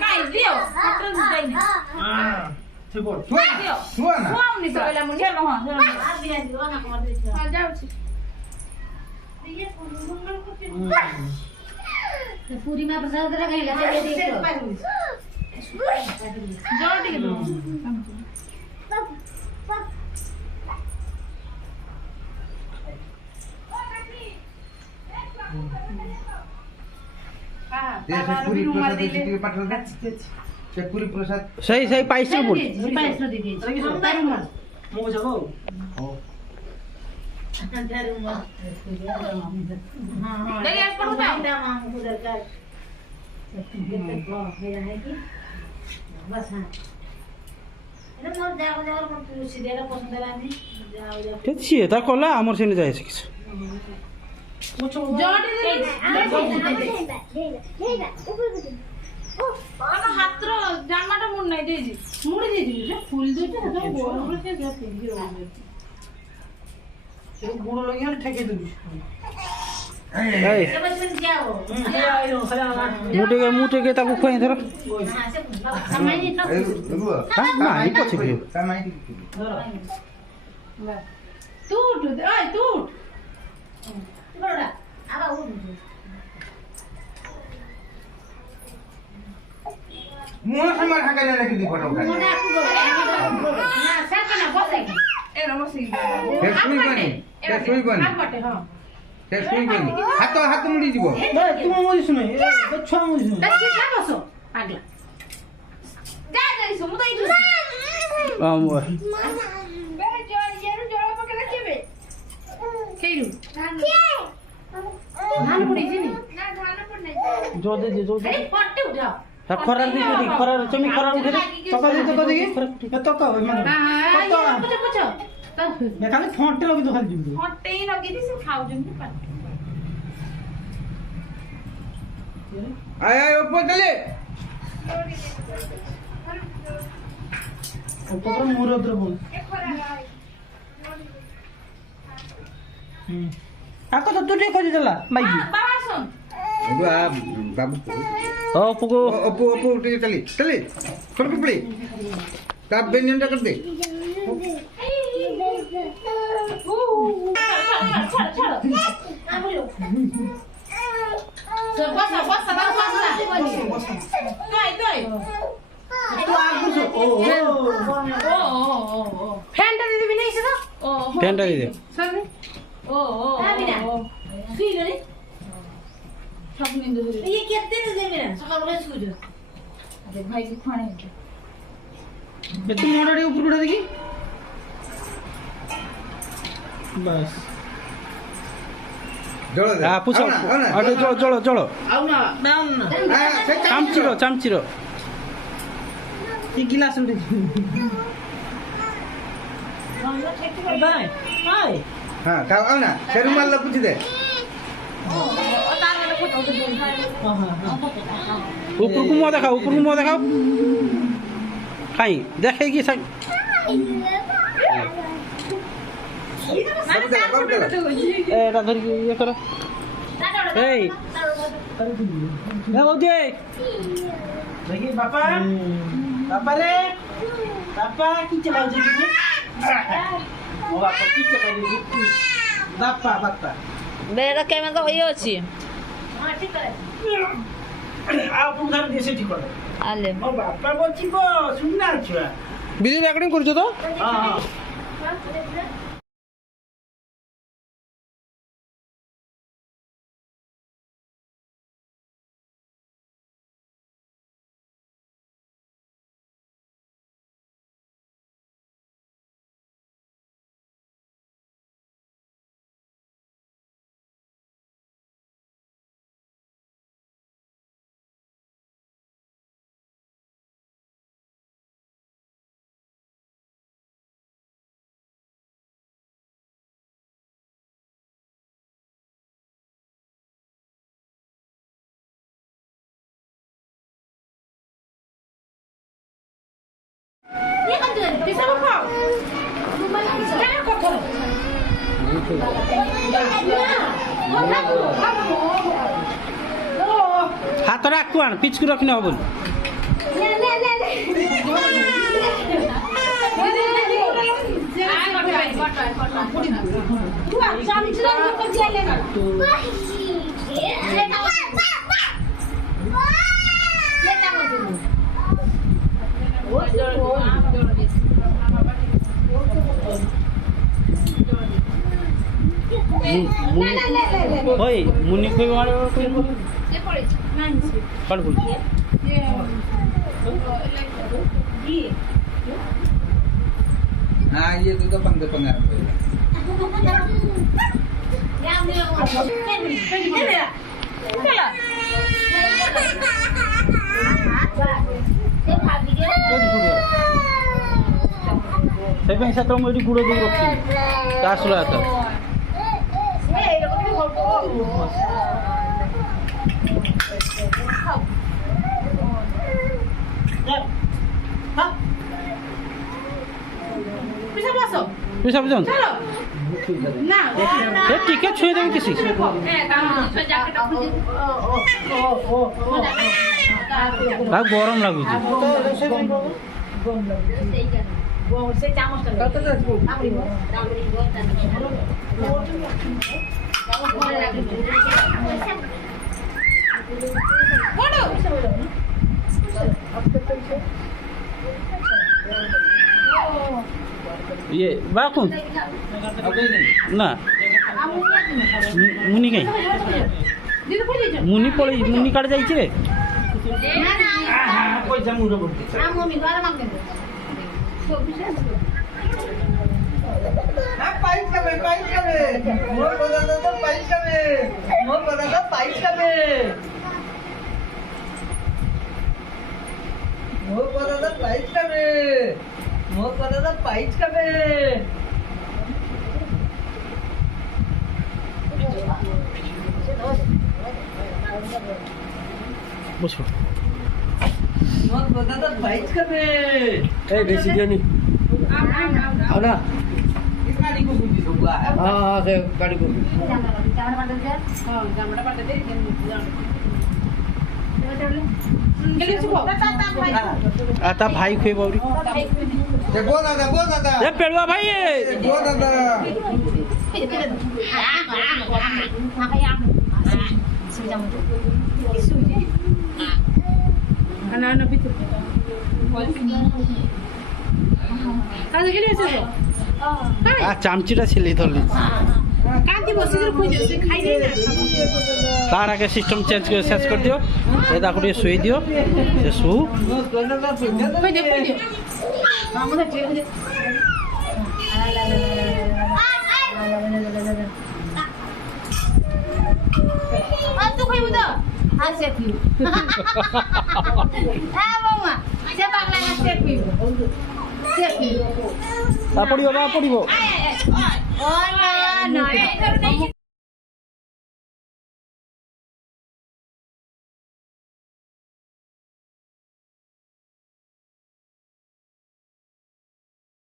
Kai dio, patron dai ni. Thibor. Kai dio. Suana. Suam ni sakala mun chelo ha. Ha যাচ্ছি। पूरी में प्रसाद रखा है लगे देखो জল ଟିକେ দাও। पूरी प्रसाद ଟିକେ ପାଠରେ ସେ पूरी प्रसाद सही सही 22 ରୁ ପଡୁଛି। पाइस नो दीदी ମୁଁ যাব Dari ekor daw. बस हाँ এটা মোর যাও যাও কোন পুরুষ দেরা পছন্দ লাগে যাও যাও ঠিক আছে তা কলা আমার সেনে যায় কিছু জল দিয়ে আমার হাতর জামাটা মুড় নাই দিয়েছি মুড়ে দিয়ে দিবি যে ফুল দিতে তো বড় বড় কে যা পিন্দি রবে ସେ ଗୁଡ଼ ଲଗେଇ ଠେକେ ଦେବି এই सब सुन जाओ মুটেকে তাକୁ খুয়াই ধর हां से समय नहीं तो হ্যাঁ না এই পছে কি তু উঠ এই তু উঠ बड़ा आवा उठ ମୁଁ ସମାର ହାକା ନା ଲାଗି ଫଟୋ ଉଠା मोना ना सब ना बस এ নমস্তে ସେ ଶୋଇବନି ସେ ଶୋଇବନି হাত বাটে হ্যাঁ ସେ ଶୋଇବନି ହାତ ମୁଡି ଯିବ ତୁମ ମୁଦି ଶୁଣେ ଛୁଆ ମୁଦି ଶୁଣେ তাকে যা বসো পাগলা যা যাইছো মু তো এইটু বেরে জল ইয়েরু জল পকে রাখবে কেইরু ধান পড়ি জিনি না ধান পড় নাই জো দে জো দে আরে পট্টে উঠাও খরার দিকে খরার চমি খরার উঠে ତକା ଦେଇ ତକା ଦେଇକି ଏ ତକା ହୋଇ ମାନେ হ্যাঁ ইয়ে পুছো পুছো তো ଖାଲି ଫଣ୍ଟେ ଲଗେଇ ତ ଖାଲି ଯିବି হটেই লগি দিছে খাউজନ୍ତି পাট ଆୟ ଆୟ ଉପର ଚାଲେ ଉପର ମୁର ଉତର ବୋଲ ଆକ ତ ତୁ ଟିକେ ଖୋଜି ଦେଲା ମାଇକି বাবা শুন ବାବୁ ও পুকু ଅପୁ ଅପୁ ଟିକେ ଚାଲି ଚାଲି ଛୋଟ ପିପଳି ତା ବ୍ୟଞ୍ଜନଟା କରିଦେ বসা বসা বসা তুই তুই ତୁ ଆଗୁଛୁ ଓ ফ্যানটা দিয়ে দিবি না এসে তো ও ফ্যানটা দিয়ে দে সামনে ও ও सुई रे সব নিন্দু ধরে ये कितने दे देबे ना सकाळ बळे सुई আরে ভাই কি খানে ଏ ତୁ ମୁଣ୍ଡ ଟିକେ ଉପରକୁ ଉଠା ଦେଖି ବାସ୍ ଜଳ ଦେ পুছ ଆଉ ନା, ଆଉ আরে ନା। জল জল জল ଆଉ ନା ଡାଉନ ନା ସେ চামচির ଏ ଗିଲାସ ଉଠେ ବାଏ ହାय ହଁ ଖାଉ ଆଉ ନା ସେ ରୁମାଲ ଲପୁଛି ଦେ তার মানে ফটো উঠে দিই ହଁ ହଁ উপরকু মুহ দেখাও খাই দেখে কি এটা ধরি ইয়ে করো এই বৌদি দেখি বাপা বাপা রে বাপা কি চালাউছি তুমি ও বাপা কি চালাউছি বাপা বাপা বেড়া কেমন হই আছে हां ठीक करे ଆଉ ପୁଣି দিয়ে ସେଠି କର আলে ମୋ ବାପା ବଚିବ ଶୁଣିନା ଛୁଆ ভিডিও রেকর্ডিং করছো তো ହଁ ହଁ ये कर दे পিছা খাও কেন কথা ना ହାତରେ ଆକୁ ଆଣ ପିଚକୁ ରଖିନେ ହବନି। ওই মুনি কই মারে কই কাট বল हाँ ये तो पंगे पंगा ସେଇପାଇଁ ସେତେବେଳେ ମୁଁ ଏଠି ଗୁଡ଼ ଦେଇ ରଖିଥିଲି ତା ଆସିଲା ହାତ ପଇସା ବୁଝନ୍ତୁ ଏ ଟିକେ ଛୁଇଁ ଦେବୁ କିଛି ଆଉ ଗରମ ଲାଗୁଛି ଇଏ ବାକୁ ନା ମୁନି କାଇଁ ମୁନି ପଳେଇ ମୁନି କାର୍ଡ ଯାଇଛି ରେ ପଇସା ମୁଣ୍ଡ ପଡୁଛି पाइस कमे मोर बदा तो पाइस कमे मोर बदा तो पाइस कमे मोर बदा तो पाइस कमे मोर बदा तो पाइस कमे বসো मोर बदा तो पाइस कमे এই বেশি দিও নি আও না गाड़ी को बुझी तो बुआ है হ্যাঁ সে গাড়ি করবি তা ভাই খুঁয়ে বাবরি देखो दादा এ পেড়ুয়া ভাই এ देखो दादा চামচিটা ছেলে ধরলি তার আগে সিস্টেম চেঞ্জ করে শেষ করে দিও এ তাকে ଟିକେ শুয়ে দিও সে শু ତୁ ଖାଇବୁ ତ ସେ ପିଇବୁ ସେ ପାଗଲା ସେ ପିଇବୁ ସେ ପିଇବୁ ବା ପଡ଼ିବ ଓ ନା